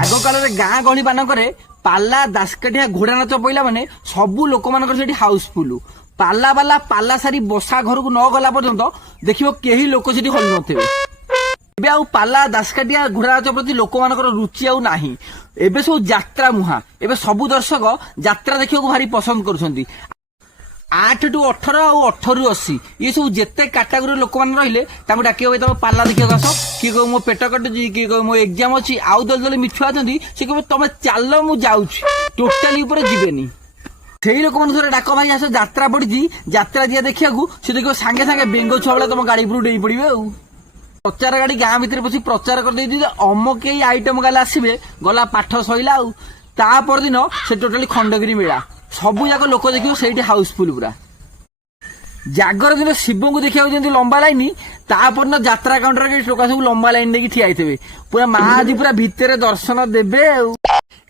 आग काल गाँ गहली मानक पाला दासकाठिया घोड़ा नाच पड़ा माने सबू लोक मान हाउसफुल पाला बाला पाला सारी बसा घर को न गला पर्यंत देखियो केही लोक सेठी हल नथिबे। एबे आउ पाला दासकाठिया घोड़ा नाच प्रति लोक मानकर रुचि आउ नाही। एबे सब यात्रा मुहा एबे सबू दर्शक यात्रा देखियो भारी पसंद करुछंती। 8 टू 18 और 18 रु 80 ये सब जिते कैटेगरी लोक मैंने रहिले डाक तुम पाला देखा आस किए कह मो पेट कटुची किए कह मो एग्जाम अच्छी आउ दल दल मिछुआ अच्छा सी कह तुम चल मु टोटाली जीवेनी से लोक मैंने डाक भाई आस यात्रा पड़ी यात्रा दिया देखा सी देखो सांगे सांगे बेंग छुआ तुम गाड़ी पर डे पड़े आउ प्रचार गाड़ी गाँ भितर बस प्रचार कर अमक आइटम गाले आसवे गला पाठ सैला आ परदिन से टोटाली खंडगिरी मेला सबू जाक लोक देखिए से हाउसफुल पूरा जागर दिन शिव को देखा लंबा लाइन तापर यात्रा काउंटर के लोक सब लंबा लाइन देखिए ठिया होते पूरा महादी पूरा भितर दर्शन देवे।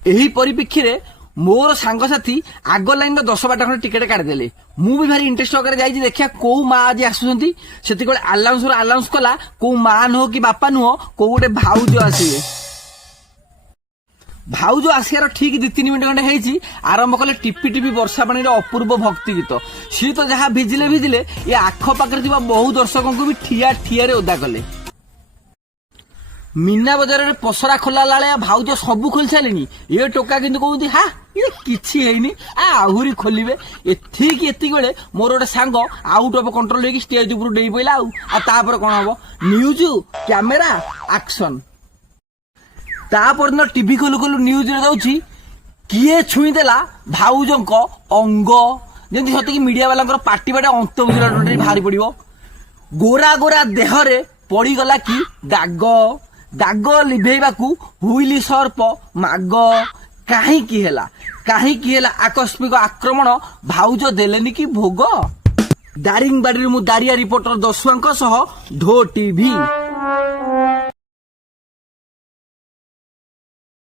यही परिप्रेक्षी रे मोर सांगसाथी आग लाइन 10 बाट खंड टिकेट काटिदेले मु भी भारी इंटरेस्ट जाई देखिया कौ माँ आज आसुंती से आलाउंस कला कौ माँ नुह कि बापा नुह कौ गोटे भाउज आसवे भाउज आसार ठीक 2-3 मिनट खंडे होती आरंभ कले टिपी टिपी वर्षा पानी अपूर्व भक्ति गीत सी तो जहाँ भिजिले भिजिले ये आखपाखे बहु दर्शकों को भी ठिया ठिया ओदा कले। मीना बजार में पसरा खोला लाले भाउज सबू खोल सारे ये टोका कि कहते हाँ ये किसी है आहरी खोलिए ठीक एति बेले मोर गोटे सांग आउट ऑफ कंट्रोल होगी स्टेज ऊपर डे पड़ा आपर कौन हम न्यूज कैमेरा एक्शन तापर टीवी खोलु खोलु न्यूज दौची किए छुईदेला भाउज अंग जमी सतकी मीडिया वाला पार्टी बाटे अंत टोटली बाहरी पड़ो गोरा गोरा देहरे पड़गला कि दाग दाग लिभेवाकू हुइली सर्प माग कहीं आकस्मिक आक्रमण भाउज देलेनी कि भोग। दारिंगबाड़ी मु दारिया रिपोर्टर दसुआ ढो टीवी।